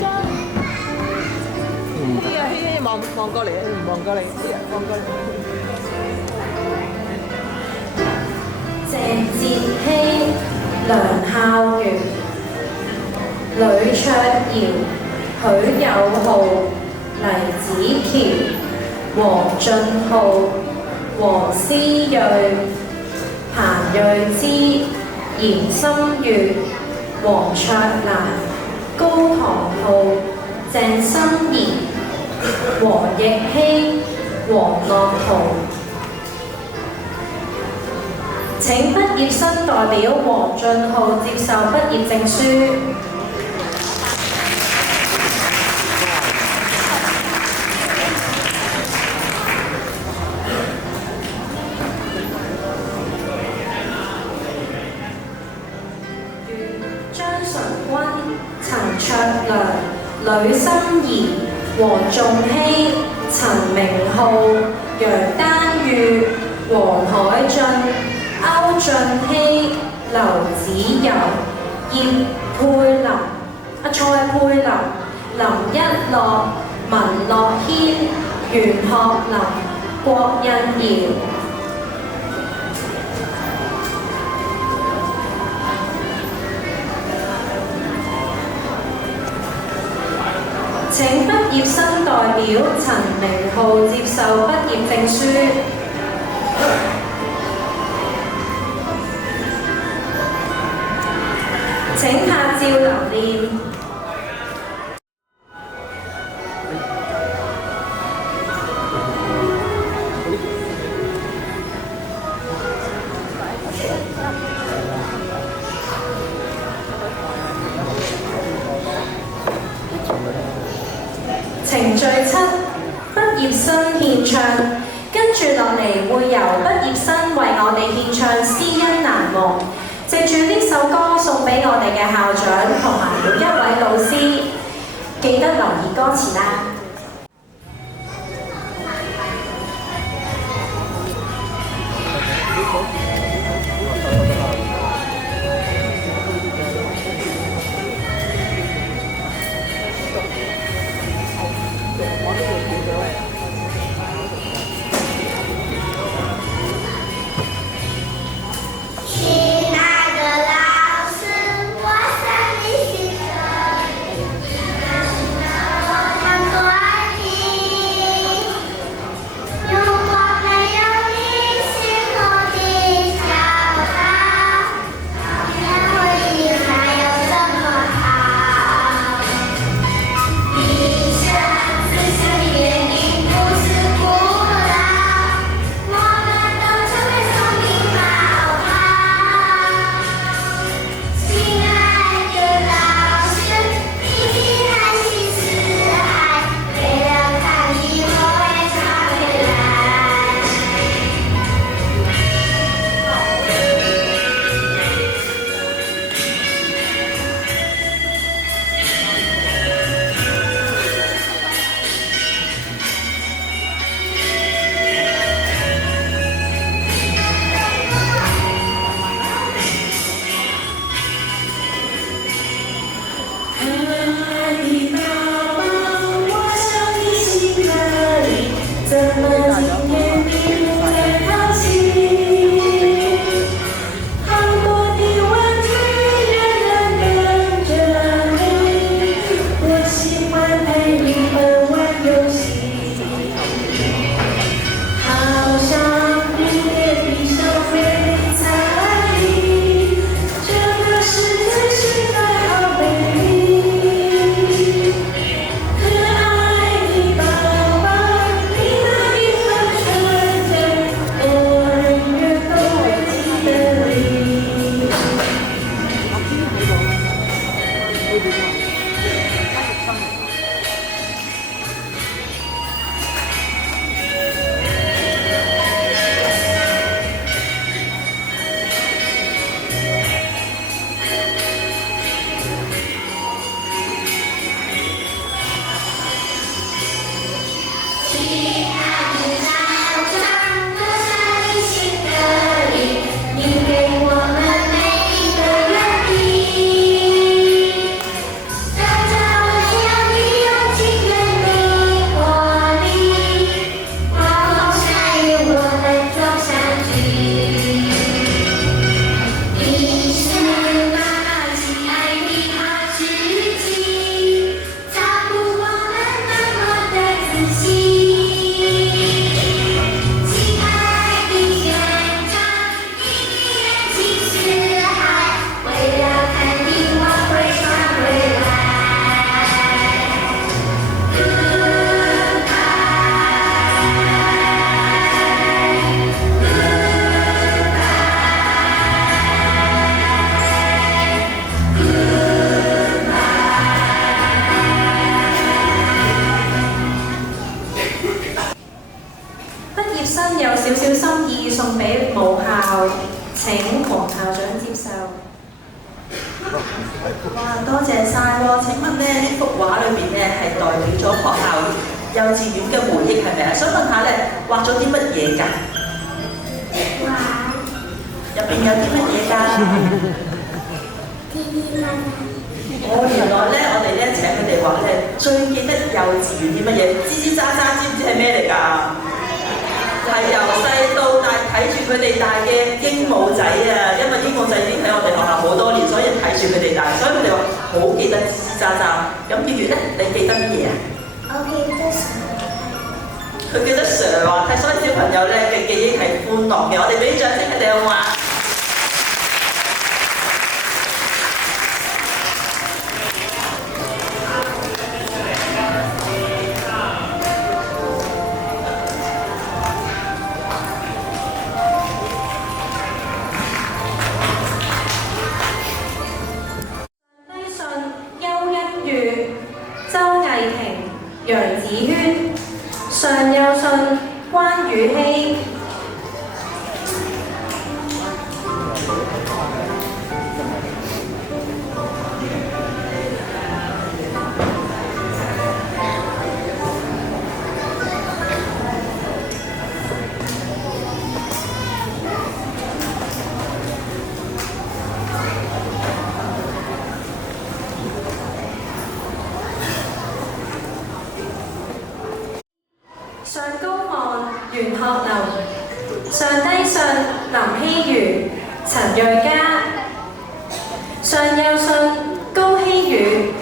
張。希望望過嚟，唔望過嚟，望過嚟。鄭哲希、梁孝源、呂卓堯、許友浩、黎子喬、黃俊浩、黃思睿、彭睿之、嚴心月、黃卓蘭、高唐浩、鄭心妍、黃奕希、黃樂圖。請畢業生代表黃俊浩接受畢業證書。張純君、陳卓良、呂心怡、黃仲希、陳明浩、楊丹宇、黃海俊、歐俊熙、劉子柔、葉佩琳、蔡佩琳、林一樂、文樂軒、袁學林、郭印瑤。請畢業生代表陳明浩接受畢業證書。請拍照留念。程序7，畢業生獻唱，跟住落嚟會由畢業生為我哋獻唱《師恩難忘》。藉住呢首歌送俾我哋嘅校長同埋每一位老師，記得留意歌詞啦。接生有少少心意送俾母校，請黃校長接受。哇，多謝晒喎！請問咧，呢幅畫裏邊咧係代表咗學校幼稚園嘅回憶係咪啊？想問下咧，畫咗啲乜嘢㗎？入邊有啲乜嘢㗎？原來咧，我哋咧請佢哋畫咧，最記得幼稚園啲乜嘢？吱吱喳喳，知唔知係咩嚟㗎？係由細到大睇住佢哋大嘅鸚鵡仔啊！因為鸚鵡仔已經喺我哋學校好多年，所以睇住佢哋大，所以佢哋話好記得吱吱喳喳。咁月月咧，你記得乜嘢啊？佢記得Sir話題，所以小朋友咧嘅記憶係歡樂嘅。我哋俾啲掌聲佢哋好嘛？楊子軒、上幼信、關宇希。上高望袁學林，上低信林希如、陳瑞嘉，上幼信高希宇。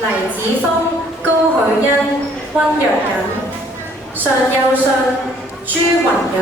黎子峰、高許欣、温若欣，上幼信朱雲陽。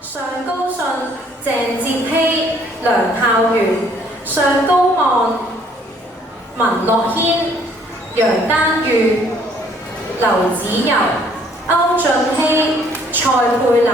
上高信鄭哲希、梁孝元，上高望文樂軒、楊丹玉、劉子柔、歐俊熙、蔡佩琳。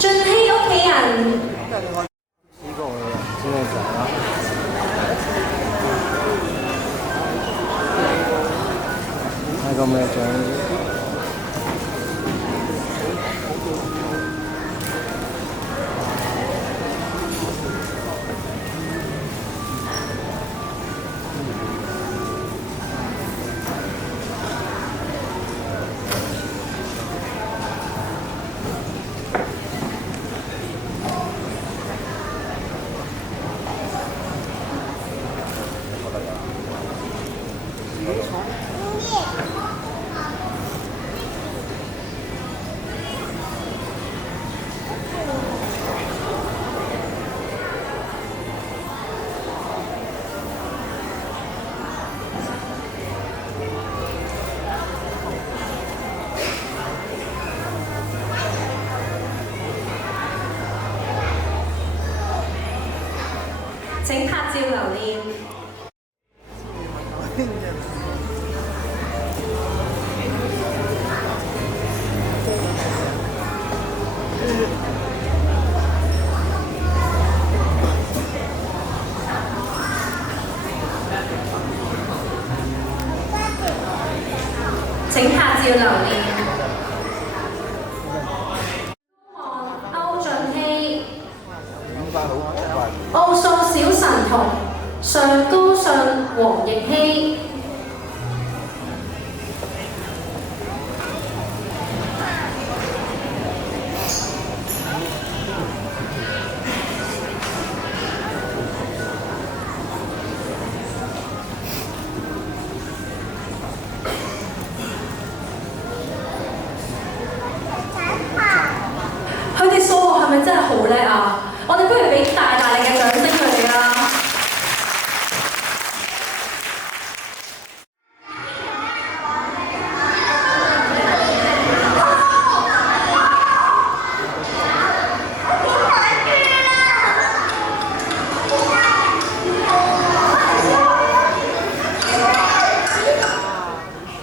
俊熙屋企人。一个我现在讲了，那个没有讲。請拍照留念。請拍照留念。歐俊熙、奧數小神童、上高信、黃奕希。佢哋數學係咪真係好叻啊？我哋不如俾大力嘅掌聲佢哋啦！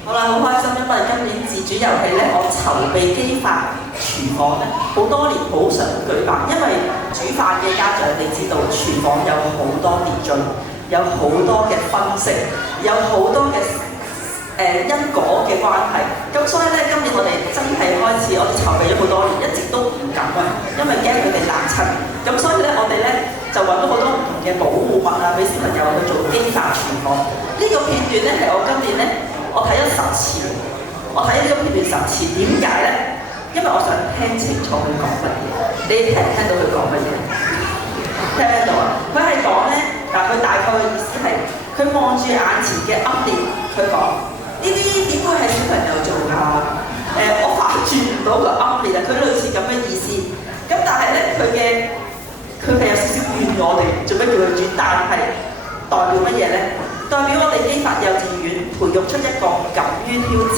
好啦，好開心，因為今年自主遊戲咧，我籌備機法廚房咧，好多年好想舉辦，因為煮飯嘅家長你知道，廚房有好多秩序，有好多嘅分析，有好多嘅因果嘅關係。咁所以咧，今年我哋真係開始，我哋籌備咗好多年，一直都唔敢啊，因為驚佢哋辣親。咁所以咧，我哋咧就揾咗好多唔同嘅保護物啊，俾小朋友去做機法廚房。呢個片段咧係我今年咧。我睇咗10次，我睇呢個片段10次，點解咧？因為我想聽清楚佢講乜嘢。你聽唔聽到佢講乜嘢？聽唔聽到啊？佢係講咧，但佢大概嘅意思係，佢望住眼前嘅噏念，佢講呢啲點會係小朋友做㗎？我發轉唔到個噏念啊！佢類似咁嘅意思。咁但係咧，佢係有少少怨我哋，做咩叫佢轉？但係代表乜嘢咧？代表我哋基法幼稚園培育出一個敢於挑戰、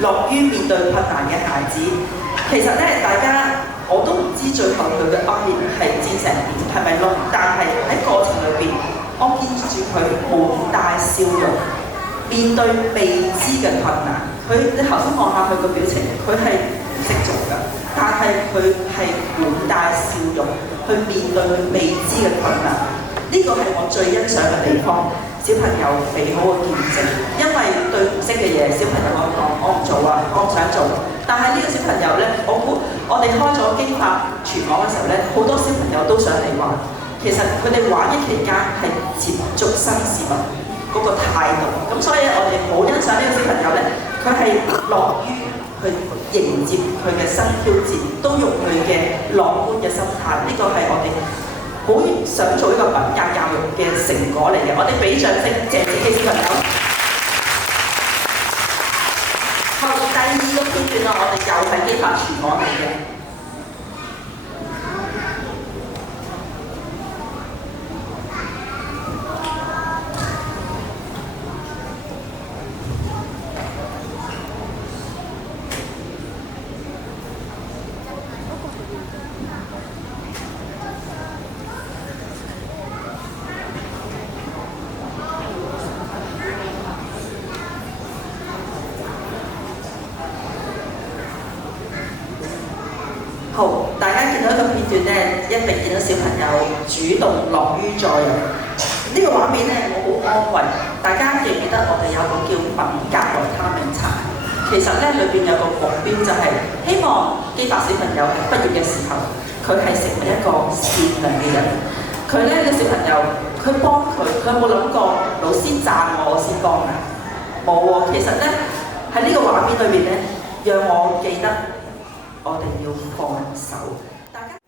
樂於面對困難嘅孩子。其實咧，大家我都唔知最後佢嘅噏念係煎成點，係咪燶？但係喺過程裏邊，我見住佢滿帶笑容，面對未知嘅困難。你頭先望下佢個表情，佢係唔識做㗎，但係佢係滿帶笑容去面對未知嘅困難。呢個係我最欣賞嘅地方。小朋友美好嘅見證，因為對唔識嘅嘢，小朋友講我唔做啊，我唔想做。但係呢個小朋友咧，我估我哋開咗機法廚房嘅時候咧，好多小朋友都想嚟玩。其實佢哋玩嘅期間係接觸新事物嗰個態度，咁所以我哋好欣賞呢個小朋友咧，佢係樂於去迎接佢嘅新挑戰，都用佢嘅樂觀嘅心態。呢個係我哋好想做一個品格教育嘅成果嚟嘅，我哋俾掌聲謝自己小朋友。好，第二個片段啦，我哋又係機法廚房嚟嘅。好，大家見到一個片段咧，一定見到小朋友主動樂於助人。呢個畫面咧，我好安慰。大家記唔記得我哋有個叫品格維他命茶？其實咧，裏邊有個目標就係希望基法小朋友畢業嘅時候，佢係成為一個善良嘅人。佢咧個小朋友，佢幫佢有冇諗過老師讚我先幫啊？冇喎。其實咧喺呢個畫面裏邊咧，讓我記得。我哋要放手，大家。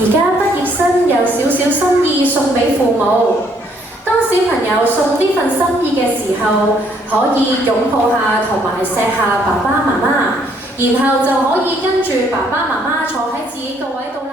而家畢業生有少少心意送俾父母。當小朋友送呢份心意嘅時候，可以擁抱下同埋錫下爸爸媽媽，然後就可以跟住爸爸媽媽坐喺自己個位度啦。